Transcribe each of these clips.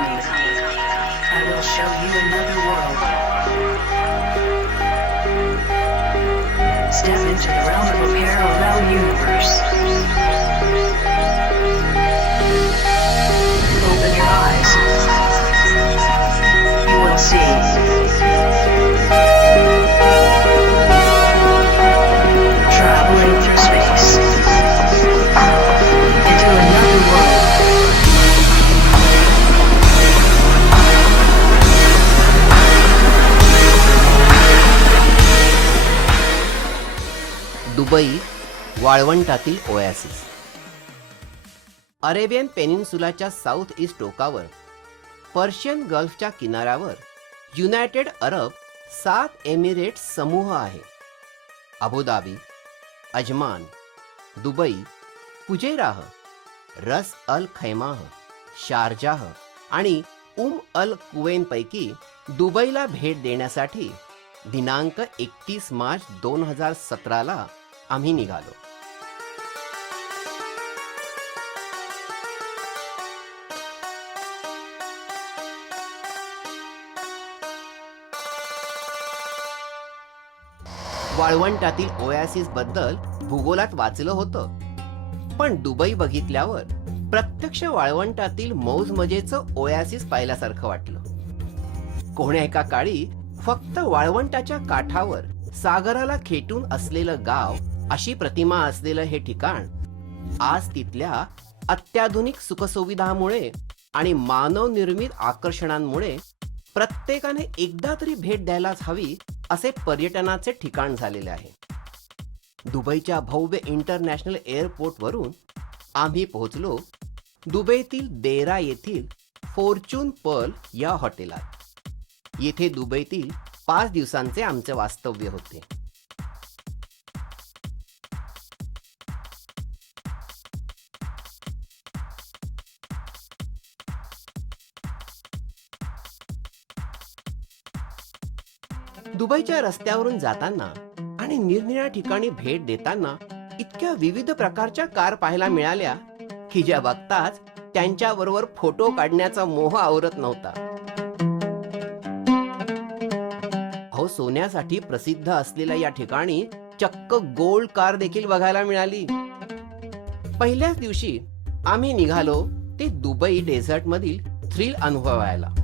me. I will show you another world. Step into the realm of a parallel universe. Open your eyes. You will see. Traveling through space. Into another world. Dubai वाळवंटातील oasis. Arabian पेनिन्सुलाच्या south east टोकावर Persian गल्फच्या किनाऱ्यावर United Arab 7 Emirates समूह आहे. Abu Dhabi, Ajman, Dubai, फुजेराह, रस अल खैमाह, Sharjah आणि अल कुवेनपैकी दुबईला भेट देण्यासाठी दिनांक 31 मार्च 2017 आम्ही निघालो. वाळवंटातील ओएसिस बद्दल भूगोलात वाचलं होतं, पण दुबई बघितल्यावर प्रत्यक्ष वाळवंटातील मौज मजेचं ओएसिस पाहिल्यासारखं वाटलं. कोण्या एका काळी फक्त वाळवंटाच्या काठावर सागराला खेटून असलेलं गाव अशी प्रतिमा असलेलं हे ठिकाण आज तिथल्या अत्याधुनिक सुखसुविधामुळे आणि मानवनिर्मित आकर्षणांमुळे प्रत्येकाने एकदा तरी भेट द्यायलाच हवी असे पर्यटनाचे ठिकाण झालेले आहे. दुबईच्या भव्य इंटरनॅशनल एअरपोर्ट वरून आम्ही पोहोचलो दुबईतील देरा येथील फॉर्च्यून पर्ल या हॉटेलात. येथे दुबईतील 5 दिवसांचे आमचे वास्तव्य होते. दुबईच्या रस्त्यावरून जाताना आणि निरनिराळ्या ठिकाणी भेट देताना इतक्या विविध प्रकारच्या कार पाहायला मिळाल्या की ज्या बघताच त्यांच्याबरोबर फोटो काढण्याचा मोह आवरत नव्हता. अहो, सोन्यासाठी प्रसिद्ध असलेल्या या ठिकाणी चक्क गोल्ड कार देखील बघायला मिळाली. पहिल्याच दिवशी आम्ही निघालो ते दुबई डेझर्ट मधील थ्रिल अनुभवायला.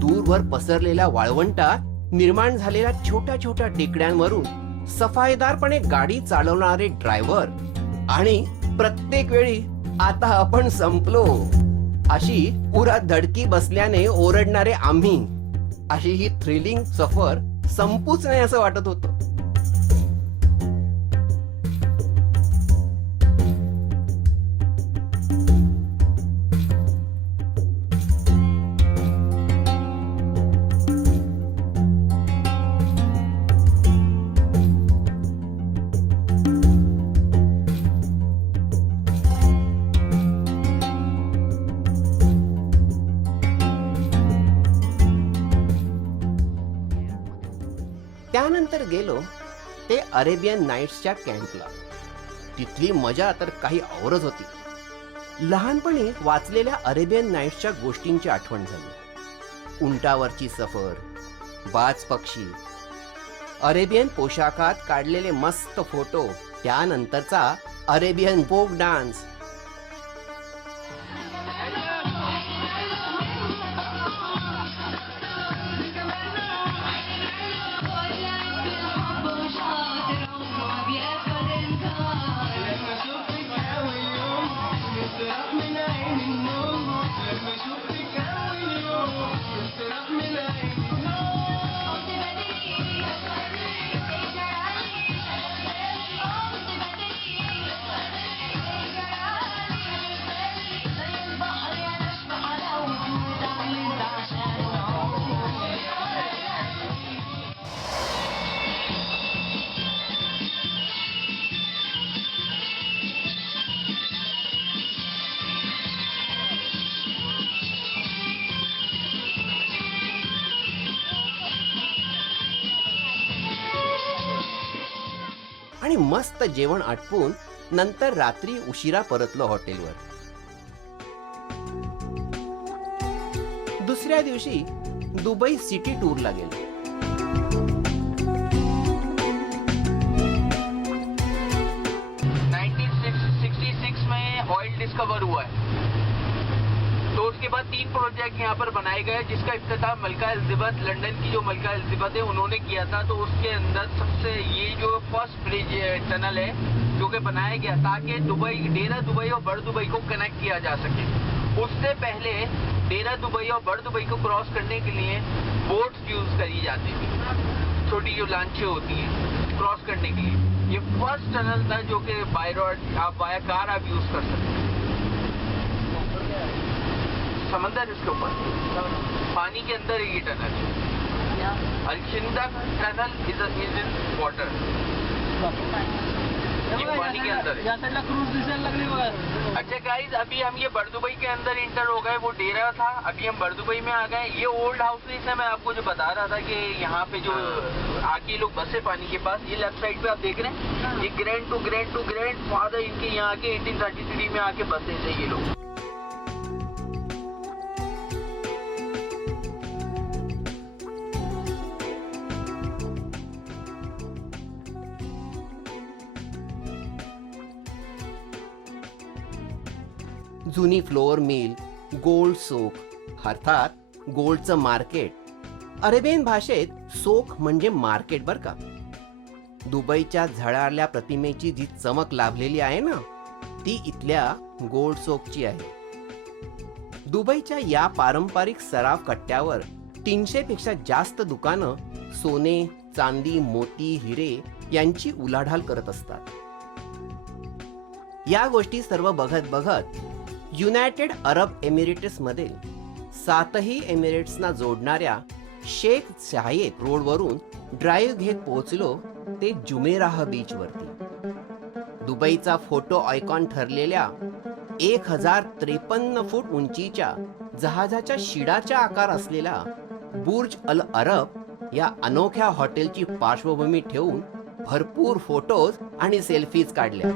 दूरवर पसरलेल्या वाळवंटात निर्माण झालेल्या छोट्या छोट्या टेकड्यांवरून सफाईदारपणे गाडी चालवणारे ड्रायव्हर आणि प्रत्येक वेळी आता आपण संपलो अशी उरात धडकी बसल्याने ओरडणारे आम्ही, अशी ही थ्रिलिंग सफर संपूच नाही असं वाटत होतं. त्यानंतर गेलो ते अरेबियन नाईट्सच्या कॅम्पला. तिथली मजा तर काही औरच होती. लहानपणी वाचलेल्या अरेबियन नाईट्सच्या गोष्टींची आठवण झाली. उंटावरची सफर, बाज पक्षी, अरेबियन पोशाखात काढलेले मस्त फोटो, त्यानंतरचा अरेबियन फोक डान्स. आणि मस्त जेवण आटपून नंतर रात्री उशिरा परतलो हॉटेलवर. दुसऱ्या दिवशी दुबई सिटी टूरला गेलो. 1966 में ऑयल डिस्कवर हुआ है. तो उसके बाद 3 प्रोजेक्ट यहाँ पर बनाए गए जिसका इफ्तिताह मलका एलिजाबेथ, लंदन की जो मलका एलिजाबेथ है उन्होंने किया था. तो उसके अंदर सबसे ये जो फर्स्ट ब्रिज टनल है जो कि बनाया गया ताकि दुबई, डेरा दुबई और बड़ दुबई को कनेक्ट किया जा सके. उससे पहले डेरा दुबई और बड़ दुबई को क्रॉस करने के लिए बोट्स यूज करी जाती थी, छोटी जो लांचें होती हैं क्रॉस करने के लिए. ये फर्स्ट टनल था जो कि बाय रोड आप बाय कार आप यूज कर सकते हैं. समंदर इसके ऊपर पानी के अंदर है ये tunnel. Al Shindagha tunnel is in water. ये पानी के अंदर है. अच्छा गाइस, अभी हम ये बड़ दुबई के अंदर इंटर हो गए. वो डेरा था, अभी हम बड़ दुबई में आ गए. ये ओल्ड हाउसेस है. मैं आपको जो बता रहा था कि यहाँ पे जो आके लोग बसे पानी के पास, ये लेफ्ट साइड पे आप देख रहे हैं, ये ग्रैंड टू ग्रैंड फादर इनके यहाँ आके 1833 में आके बसे थे ये लोग. जुनी फ्लोअर मिल, गोल्ड सोक अर्थात गोल्डचं मार्केट. अरेबियन भाषेत सोक म्हणजे मार्केट बर का. दुबईच्या झळाळल्या प्रतिमेची जी चमक लाभलेली आहे ना, ती इथल्या गोल्ड सोकची आहे. दुबईच्या या पारंपरिक सराफ कट्ट्यावर 300 पेक्षा जास्त दुकानं सोने, चांदी, मोती, हिरे यांची उलाढाल करत असतात. या गोष्टी सर्व बघत बघत युनायटेड अरब एमिरेट्स मधील 7ही एमिरेट्सना जोडणाऱ्या शेख झायेद रोडवरून ड्राईव्ह घेत पोहोचलो ते जुमेराह बीच वरती. दुबईचा फोटो आयकॉन ठरलेल्या 1053 फूट उंचीच्या जहाजाच्या शिडाच्या आकार असलेला बुर्ज अल अरब या अनोख्या हॉटेलची पार्श्वभूमी ठेवून भरपूर फोटोज आणि सेल्फीज काढल्या.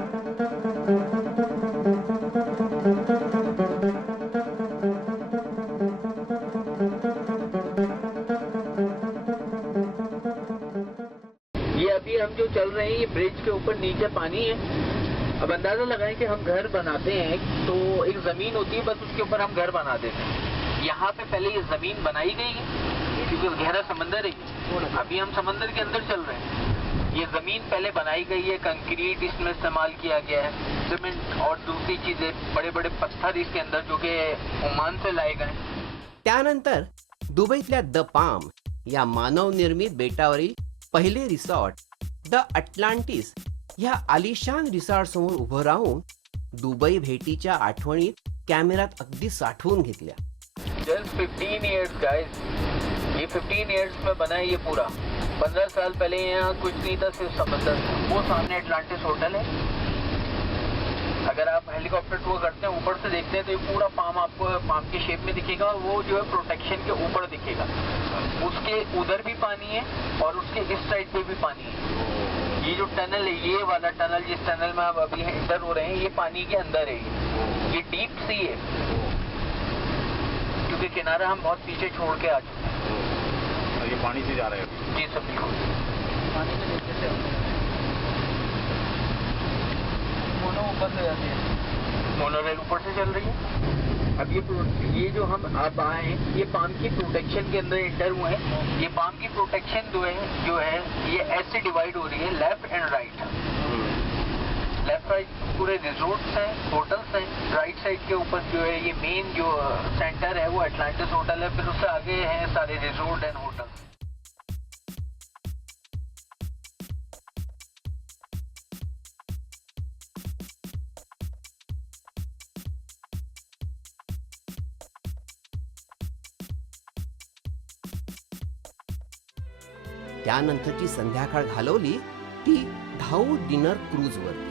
ये अभी हम जो चल रहे हैं ये ब्रिज के ऊपर नीचे पानी है. अब अंदाजा लगाएं कि हम घर बनाते हैं तो एक जमीन होती है, बस उसके ऊपर हम घर बना देते हैं. यहाँ पे पहले ये जमीन बनाई गई है क्योंकि गहरा समंदर है. अभी हम समंदर के अंदर चल रहे हैं. ये जमीन पहले बनाई गई है, कंक्रीट इसमें इस्तेमाल किया गया है, सीमेंट और दूसरी चीजें, बड़े बड़े पत्थर इसके अंदर जो कि ओमान से लाए गए. त्यानंतर दुबईतल्या द पाम या मानवनिर्मित बेटावरील पहिले रिसॉर्ट द अटलांटिस या आलिशान रिसॉर्ट समोर उभं राहून दुबई भेटीच्या आठवणीत कॅमेऱ्यात अगदी साठवून घेतल्या. जस्ट 15 इयर्स गाइस, ये 15 इयर्स में बना है ये पूरा. 15 साल पहले यहाँ कुछ नहीं था, सिर्फ समंदर था. वो सामने अटलांटिस होटल है. अगर आप हेलीकॉप्टर टूर करते हैं ऊपर से देखते हैं तो ये पूरा पाम आपको पाम के शेप में दिखेगा और वो जो है प्रोटेक्शन के ऊपर दिखेगा. उसके उधर भी पानी है और उसके इस साइड पे भी पानी है. ये जो टनल है, ये वाला टनल जिस टनल में आप अभी एंटर हो रहे हैं, ये पानी के अंदर है. ये डीप सी है क्योंकि किनारा हम बहुत पीछे छोड़ के आ चुके हैं. ये पानी से जा रहे हैं. जी सब बिल्कुल पानी के नीचे से ऊपर से जाती है. मोनोरेल ऊपर से चल रही है. अब ये जो हम आप आए हैं ये पाम की प्रोटेक्शन के अंदर एंटर हुए हैं. ये पाम की प्रोटेक्शन जो है ये ऐसे डिवाइड हो रही है, left end right. Left right पूरे रिजोर्ट्स हैं, होटल्स हैं. राइट साइड के ऊपर जो है ये मेन जो सेंटर है वो अटलांटिस होटल है. फिर उससे आगे हैं सारे रिजोर्ट एंड होटल. त्यानंतरची संध्याकाळ घालवली ती धाऊ डिनर क्रूजवर.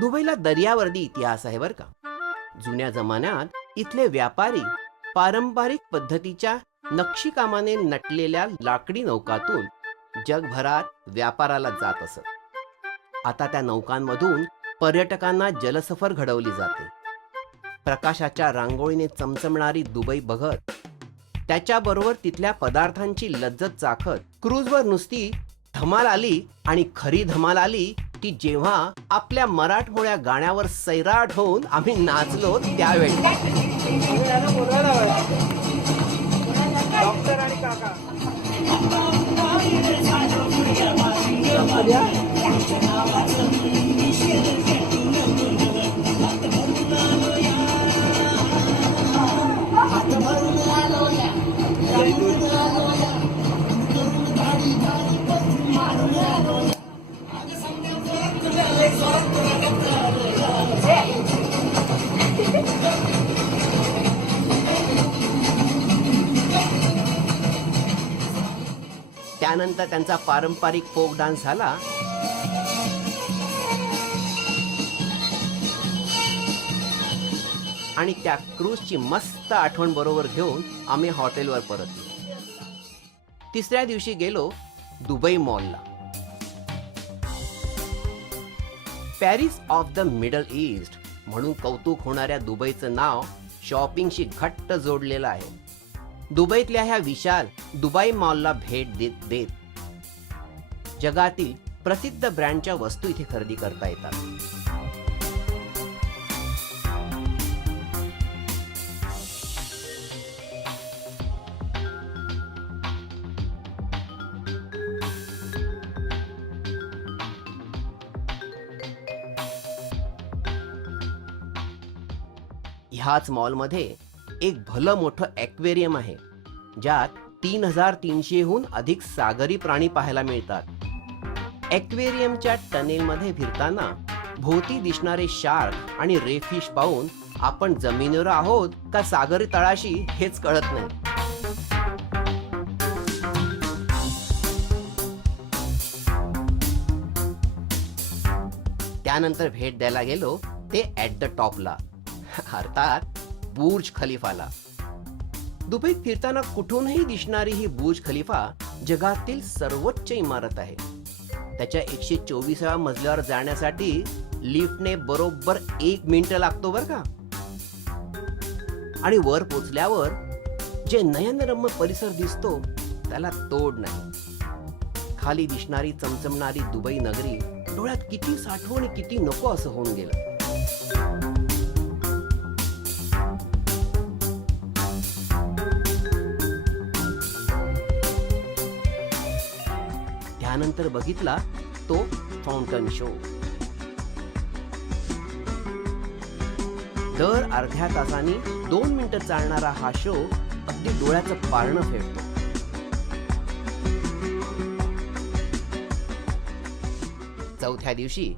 दुबईला दर्यावर्दी इतिहास आहे बरं का. जुन्या जमान्यात इथले व्यापारी पारंपरिक पद्धतीच्या नक्षीकामाने नटलेल्या लाकडी नौकातून जगभरात व्यापाराला जात असत. आता त्या नौकांमधून पर्यटकांना जलसफर घडवली जाते. प्रकाशाच्या रांगोळीने चमचमणारी दुबई बघत, त्याच्याबरोबर तिथल्या पदार्थांची लज्जत चाखत क्रूजवर नुसती धमाल आली. आणि खरी धमाल आली ती जेव्हा आपल्या मराठमोळ्या गाण्यावर सैराट होऊन आम्ही नाचलो त्यावेळी. डॉक्टर आणि काका त्यानंतर त्यांचा पारंपरिक फोक डान्स झाला. आणि त्या क्रूजची मस्त आठवण बरोबर घेऊन आम्ही हॉटेलवर परतलो. तिसऱ्या दिवशी गेलो दुबई मॉलला. Paris of the Middle East म्हणून कौतुक होणाऱ्या दुबईचं नाव शॉपिंगशी घट्ट जोडलेलं आहे. दुबईतल्या ह्या विशाल दुबई मॉलला भेट देत देत जगातील प्रसिद्ध ब्रँडच्या वस्तू इथे खरेदी करता येतात. ह्याच मॉलमध्ये एक भलं मोठं ॲक्वेरियम आहे, ज्यात 3300हून अधिक सागरी प्राणी पाहायला मिळतात. ॲक्वेरियमच्या टनेलमध्ये फिरताना भोवती दिसणारे शार्क आणि रेफिश पाहून आपण जमिनीवर आहोत का सागरी तळाशी हेच कळत नाही. त्यानंतर भेट द्यायला गेलो ते ॲट द टॉपला, अर्थात बुर्ज खलिफाला. दुबईत फिरताना कुठूनही दिसणारी ही बुर्ज खलिफा जगातील सर्वोच्च इमारत आहे. त्याच्या 124व्या मजल्यावर जाण्यासाठी लिफ्टने बरोबर 1 मिनिट लागतो बरं का. आणि वर पोचल्यावर जे नयनरम्य परिसर दिसतो त्याला तोड नाही. खाली दिसणारी चमचमणारी दुबई नगरी डोळ्यात किती साठवण किती नको असं होऊन गेलं. त्यानंतर बघितला तो फाउंटन शो. दर अर्ध्या तासाने 2 मिनिटं चालणारा हा शो अगदी डोळ्याचं पारणं फेडतो. चौथ्या दिवशी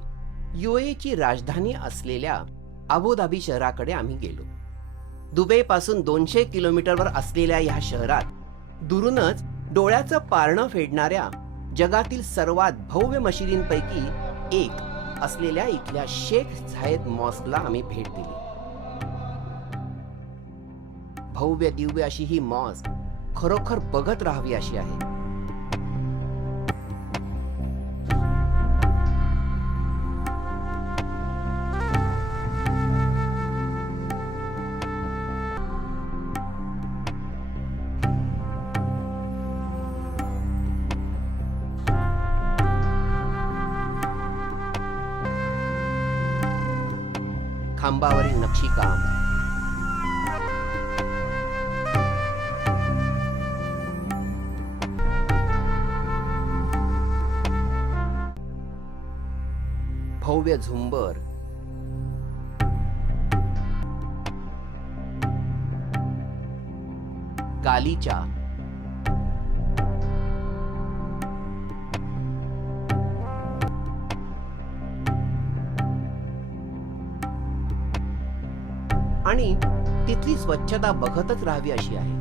UAE राजधानी असलेल्या अबुधाबी शहराकडे आम्ही गेलो. दुबई पासून 200 किलोमीटरवर असलेल्या या शहरात दुरूनच डोळ्याचं पारणं फेडणाऱ्या जगातील सर्वात भव्य मशिदींपैकी एक असलेल्या इथल्या शेख झायेद मॉस्कला आम्ही भेट दिली. भव्य दिव्य अशी ही मॉस्क खरोखर बघत राहावी अशी आहे. खांबावरील नक्षीकाम, भव्य झुंबर, गालिचा, आणि तिथली स्वच्छता बघतच राहावी अशी आहे.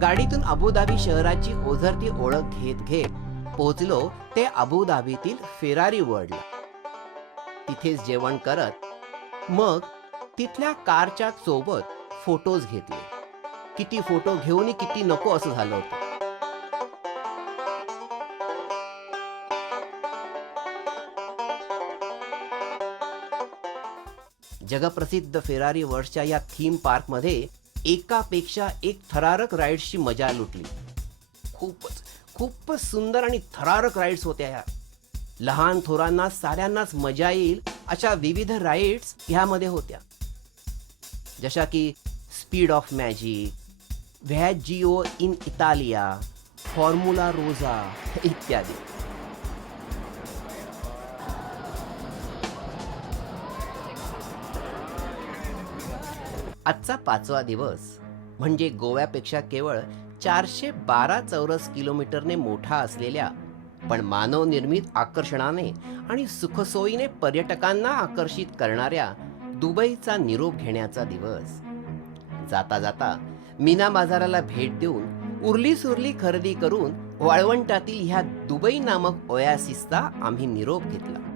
गाडीतून अबुधाबी शहराची ओझरती ओळख घेत घेत पोहोचलो ते अबुधाबीतील फेरारी वर्ल्डला. तिथेच जेवण करत मग तिथल्या कारच्या सोबत फोटोज घेतले. किती फोटो घेऊन किती नको असं झालं होतं. जगप्रसिद्ध फेरारी वर्ल्डच्या या थीम पार्क मध्ये एकापेक्षा एक थरारक राईड्सची मजा लुटली. खूपच सुंदर आणि थरारक राईड्स होत्या ह्या. लहान थोरांना साऱ्यांनाच मजा येईल अशा विविध राईड्स ह्यामध्ये होत्या, जशा की speed of magic, Viaggio in Italia, formula Rossa इत्यादी. आजचा 5वा दिवस म्हणजे गोव्यापेक्षा केवळ 412 चौरस किलोमीटरने मोठा असलेल्या पण मानवनिर्मित आकर्षणाने आणि सुखसोयीने पर्यटकांना आकर्षित करणाऱ्या दुबईचा निरोप घेण्याचा दिवस. जाता जाता मीना बाजाराला भेट देऊन उरली सुरली खरेदी करून वाळवंटातील ह्या दुबई नामक ओयासिसचा आम्ही निरोप घेतला.